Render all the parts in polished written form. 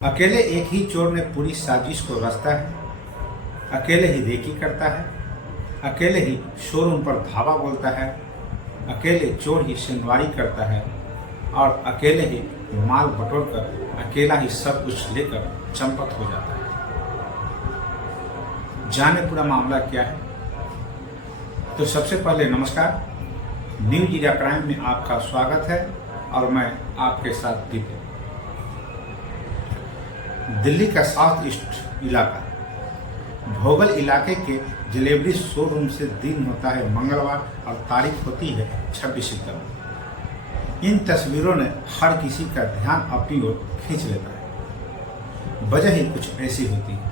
अकेले एक ही चोर ने पूरी साजिश को रचता है, अकेले ही रेकी करता है, अकेले ही शोरूम पर धावा बोलता है, अकेले चोर ही शेंगवारी करता है और अकेले ही माल बटोरकर अकेला ही सब कुछ लेकर चंपत हो जाता है। जाने पूरा मामला क्या है? तो सबसे पहले नमस्कार, न्यूज इंडिया क्राइम में आपका स्वागत है और मैं आपके साथ दीपक। दिल्ली का साउथ ईस्ट इलाका भोगल इलाके के जलेबरी शोरूम से दिन होता है मंगलवार और तारीख होती है 26 सितंबर। इन तस्वीरों ने हर किसी का ध्यान अपनी ओर खींच लेता है। वजह ही कुछ ऐसी होती है।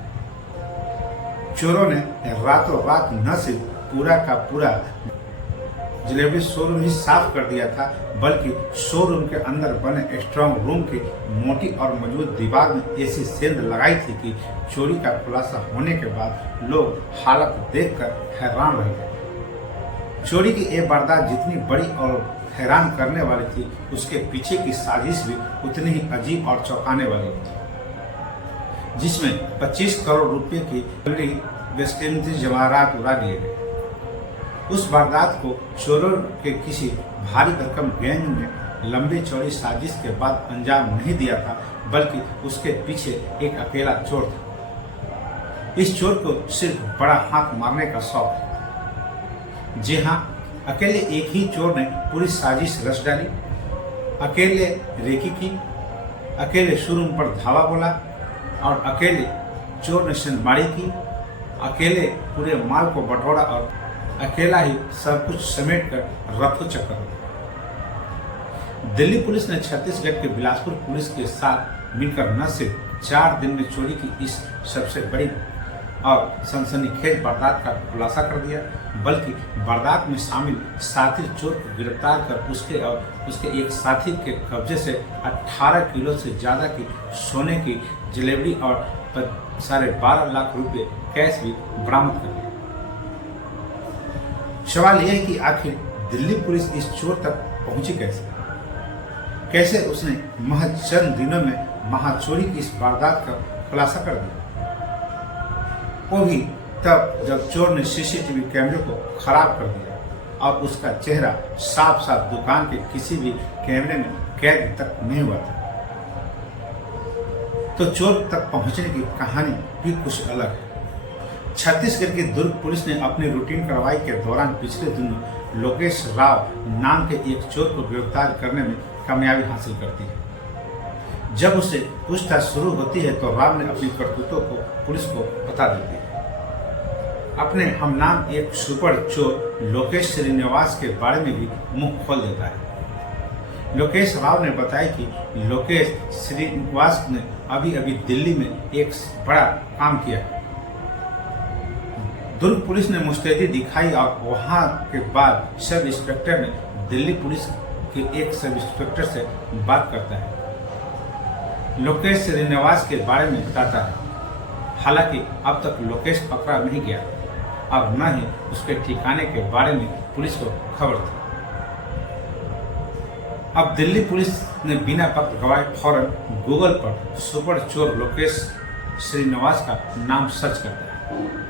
चोरों ने रातों रात न सिर्फ पूरा का पूरा जलेबरी शोरूम ही साफ कर दिया था, बल्कि शोरूम के अंदर बने स्ट्रांग रूम की मोटी और मजबूत दीवार में ऐसी सेंध लगाई थी कि चोरी का खुलासा होने के बाद लोग हालत देखकर हैरान रह गए। चोरी की ये वारदात जितनी बड़ी और हैरान करने वाली थी, उसके पीछे की साजिश भी उतनी ही अजीब और चौंकाने वाली थी, जिसमें 25 करोड़ रुपए की बेशकीमती जवाहरात उड़ा दिए गए। उस वारदात को चोरों के किसी भारी भरकम गैंग ने लंबी चौड़ी साजिश के बाद अंजाम नहीं दिया था, बल्कि उसके पीछे एक अकेला चोर था। इस चोर को सिर्फ बड़ा हाथ मारने का शौक है। जी हाँ, अकेले एक ही चोर ने पूरी साजिश रच डाली, अकेले रेकी की, अकेले शोरूम पर धावा बोला और अकेले चोर ने शेंगवारी की, अकेले पूरे माल को बटोरा और अकेला ही सब कुछ समेट कर रफू चक्कर। दिल्ली पुलिस ने छत्तीसगढ़ के बिलासपुर पुलिस के साथ मिलकर न सिर्फ 4 दिन में चोरी की इस सबसे बड़ी और सनसनीखेज वारदात का खुलासा कर दिया, बल्कि वारदात में शामिल साथी चोर को गिरफ्तार कर उसके और उसके एक साथी के कब्जे से 18 किलो से ज्यादा की सोने की जलेबरी और 12.5 लाख रुपए कैश भी बरामद कर लिया। सवाल यह है कि आखिर दिल्ली पुलिस इस चोर तक पहुंची कैसे उसने महज चंद दिनों में महाचोरी की इस वारदात का खुलासा कर दिया, वो भी तब जब चोर ने सीसीटीवी कैमरे को खराब कर दिया और उसका चेहरा साफ साफ दुकान के किसी भी कैमरे में कैद तक नहीं हुआ था। तो चोर तक पहुंचने की कहानी भी कुछ अलग है। छत्तीसगढ़ की दुर्ग पुलिस ने अपनी रूटीन कार्रवाई के दौरान पिछले दिनों लोकेश राव नाम के एक चोर को गिरफ्तार करने में कामयाबी हासिल करती है। जब उससे पूछताछ शुरू होती है तो राव ने अपनी करतूतों को पुलिस को बता देती है। अपने हम नाम एक सुपर चोर लोकेश श्रीनिवास के बारे में भी मुंह खोल देता है। लोकेश राव ने बताया कि लोकेश श्रीनिवास ने अभी दिल्ली में एक बड़ा काम किया है। दुर्ग पुलिस ने मुस्तैदी दिखाई और वहां के बाद सब इंस्पेक्टर ने दिल्ली पुलिस के एक सब इंस्पेक्टर से बात करता है, लोकेश श्रीनिवास के बारे में बताता है। हालांकि अब तक लोकेश पकड़ा नहीं गया और न ही उसके ठिकाने के बारे में पुलिस को खबर थी। अब दिल्ली पुलिस ने बिना वक्त गवाए फौरन गूगल पर सुपर चोर लोकेश श्रीनिवास का नाम सर्च करता है।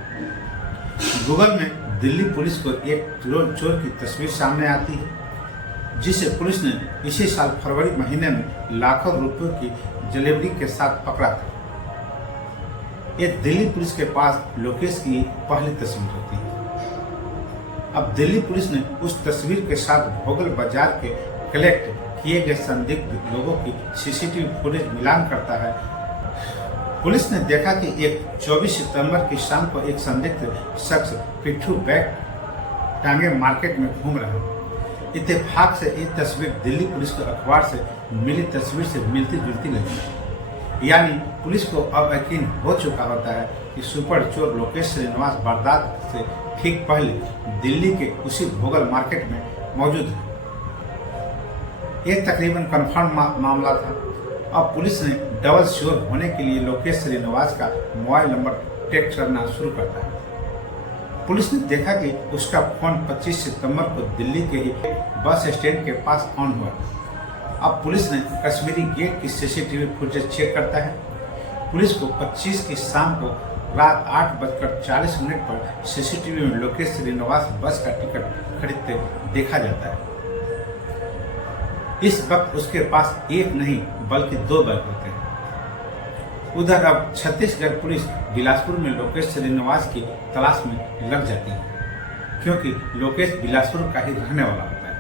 गूगल में दिल्ली पुलिस को एक चोर की तस्वीर सामने आती है, जिसे पुलिस ने इसी साल फरवरी महीने में लाखों रुपयों की जलेबरी के साथ पकड़ा था। ये दिल्ली पुलिस के पास लोकेश की पहली तस्वीर होती है। अब दिल्ली पुलिस ने उस तस्वीर के साथ भोगल बाजार के कलेक्ट किए गए संदिग्ध लोगों की सीसीटीवी फुटेज मिलान करता है। पुलिस ने देखा कि एक 24 सितंबर की शाम को एक संदिग्ध शख्स पिट्ठू बैग टांगे मार्केट में घूम रहा है। इत्तेफाक से ये तस्वीर दिल्ली पुलिस को अखबार से मिली तस्वीर से मिलती जुलती लगी। यानी पुलिस को अब यकीन हो चुका होता है कि सुपर चोर लोकेश श्रीनिवास वारदात से ठीक पहले दिल्ली के उसी भोगल मार्केट में मौजूद है। यह तकरीबन कन्फर्म मामला था। अब पुलिस ने डबल श्योर होने के लिए लोकेश श्रीनिवास का मोबाइल नंबर ट्रैक करना शुरू करता है। पुलिस ने देखा कि उसका फोन 25 सितंबर को दिल्ली के ही बस स्टैंड के पास ऑन हुआ। अब पुलिस ने कश्मीरी गेट की सीसीटीवी फुटेज चेक करता है। पुलिस को 25 की शाम को रात 8:40 पर सीसीटीवी में लोकेश श्रीनिवास बस का टिकट खरीदते देखा जाता है। इस वक्त उसके पास एक नहीं बल्कि 2 बैग होते हैं। उधर अब छत्तीसगढ़ पुलिस बिलासपुर में लोकेश श्रीनिवास की तलाश में लग जाती है, क्योंकि लोकेश बिलासपुर का ही रहने वाला होता है।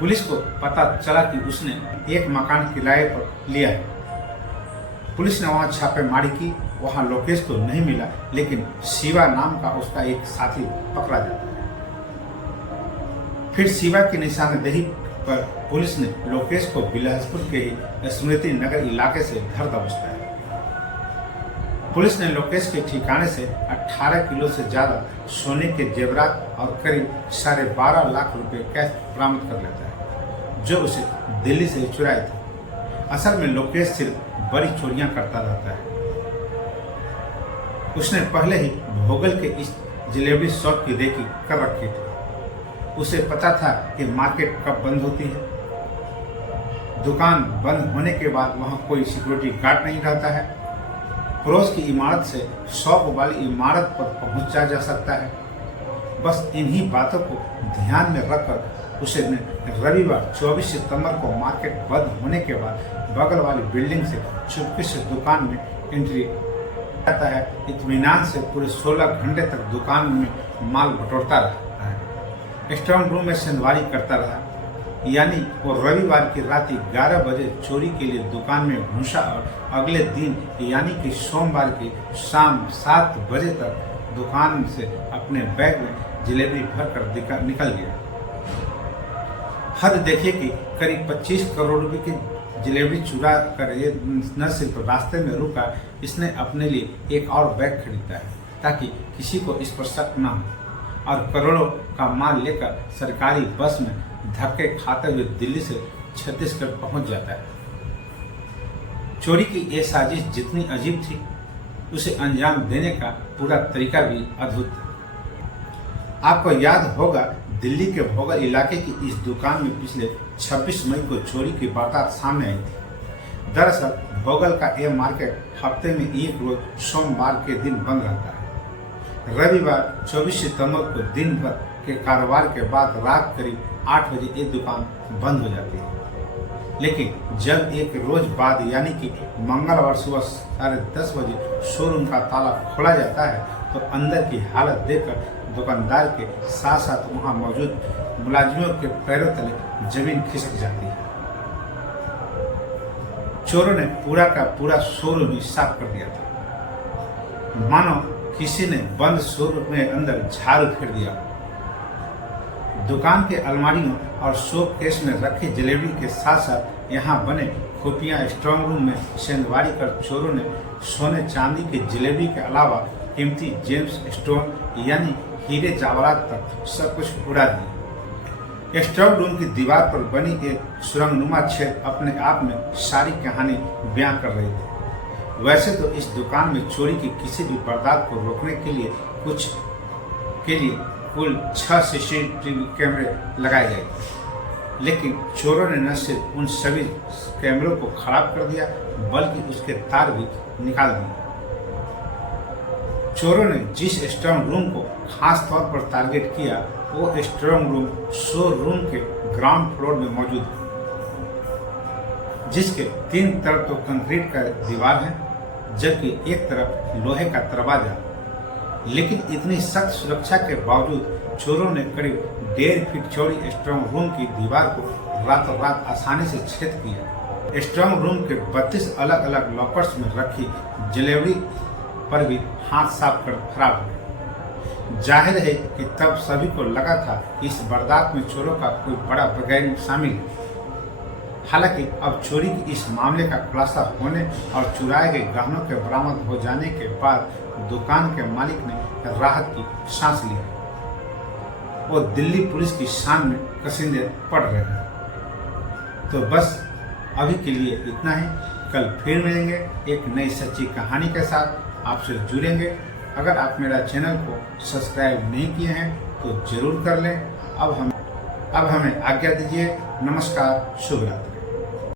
पुलिस को पता चला कि उसने एक मकान किराए पर लिया है। पुलिस ने वहां छापेमारी की। वहां लोकेश तो नहीं मिला, लेकिन शिवा नाम का उसका एक साथी पकड़ा जाता है। फिर शिवा की निशानदेही पर पुलिस ने लोकेश को बिलासपुर के ही स्मृति नगर इलाके से घर दबोचता है। पुलिस ने लोकेश के ठिकाने से 18 किलो से ज्यादा सोने के जेवरात और करीब 12.5 लाख रुपए कैश बरामद कर लेता है, जो उसे दिल्ली से चुराए थे। असल में लोकेश सिर्फ बड़ी चोरियां करता रहता है। उसने पहले ही भोगल के इस जलेबी शॉप की रेकी कर रखी थी। उसे पता था कि मार्केट कब बंद होती है। दुकान बंद होने के बाद वहां कोई सिक्योरिटी गार्ड नहीं रहता है। पड़ोस की इमारत से शॉप वाली इमारत पर पहुंचा जा सकता है। बस इन्हीं बातों को ध्यान में रखकर उसे रविवार 24 सितंबर को मार्केट बंद होने के बाद बगल वाली बिल्डिंग से चुपके से दुकान में एंट्री आता है। इत्मीनान से पूरे 16 घंटे तक दुकान में माल बटोरता रहता है। स्ट्रांग रूम में संगवारी करता रहा, यानी वो रविवार की रात 11 बजे चोरी के लिए दुकान में घुसा और अगले दिन यानी कि सोमवार की शाम 7 बजे तक दुकान से अपने बैग में जलेबी भरकर निकल गया। हद देखिए कि करीब 25 करोड़ रुपए की जलेबी चुरा कर ये न सिर्फ रास्ते में रुका, इसने अपने लिए एक और बैग खरीदा है ताकि किसी को इस पर शक न हो, और करोड़ों का माल लेकर सरकारी बस में धक्के खाते हुए दिल्ली से छत्तीसगढ़ पहुंच जाता है। चोरी की ये साजिश जितनी अजीब थी, उसे अंजाम देने का पूरा तरीका भी अद्भुत था। आपको याद होगा, दिल्ली के भोगल इलाके की इस दुकान में पिछले 26 मई को चोरी की वारदात सामने आई थी। दरअसल भोगल का यह मार्केट हफ्ते में एक रोज सोमवार के दिन बंद रहता है। रविवार 24 सितंबर को दिन भर के कारोबार के बाद रात करीब 8 बजे ये दुकान बंद हो जाती है। लेकिन जब एक रोज बाद यानी कि मंगलवार सुबह 10:30 बजे शोरूम का ताला खोला जाता है, तो अंदर की हालत देखकर दुकानदार के साथ साथ वहां मौजूद मुलाजिमों के पैरों तले जमीन खिसक जाती है। चोरों ने पूरा का पूरा शोरूम ही साफ कर दिया था, मानो किसी ने बंद शोरूम में अंदर झाड़ू फेर दिया। दुकान के अलमारियों और शोक केस में रखी जलेबी के साथ साथ यहाँ बने खुफिया स्ट्रांग रूम में सेंधवारी कर चोरों ने सोने चांदी के जलेबी के अलावा कीमती जेम्स स्टोन यानी हीरे जवाहरात तक सब कुछ उड़ा दिया। स्ट्रांग रूम की दीवार पर बनी एक सुरंगनुमा छेद अपने आप में सारी कहानी बयां कर रही थी। वैसे तो इस दुकान में चोरी की किसी भी वारदात को रोकने के लिए कुल 6 सीसीटीवी कैमरे लगाए गए, लेकिन चोरों ने न सिर्फ उन सभी कैमरों को खराब कर दिया बल्कि उसके तार भी निकाल दिए। चोरों ने जिस स्ट्रांग रूम को खास तौर पर टारगेट किया, वो स्ट्रांग रूम शोरूम के ग्राउंड फ्लोर में मौजूद है, जिसके 3 तरफ तो कंक्रीट का दीवार है जबकि एक तरफ लोहे का दरवाजा। लेकिन इतनी सख्त सुरक्षा के बावजूद चोरों ने करीब 1.5 फीट चौड़ी स्ट्रांग रूम की दीवार को रातों रात आसानी से छेद किया। स्ट्रांग रूम के 32 अलग अलग लॉकर्स में रखी जलेबी पर भी हाथ साफ कर खराब हो गए। जाहिर है कि तब सभी को लगा था कि इस वारदात में चोरों का कोई बड़ा वैज्ञानिक शामिल है। हालांकि अब चोरी की इस मामले का खुलासा होने और चुराए गए गहनों के बरामद हो जाने के बाद दुकान के मालिक ने राहत की सांस ली। वो दिल्ली पुलिस की शान में कसिंदे पड़ रहे हैं। तो बस अभी के लिए इतना ही। कल फिर मिलेंगे एक नई सच्ची कहानी के साथ, आपसे जुड़ेंगे। अगर आप मेरा चैनल को सब्सक्राइब नहीं किए हैं तो जरूर कर लें। अब हमें आज्ञा दीजिए। नमस्कार, शुभ रात्रि।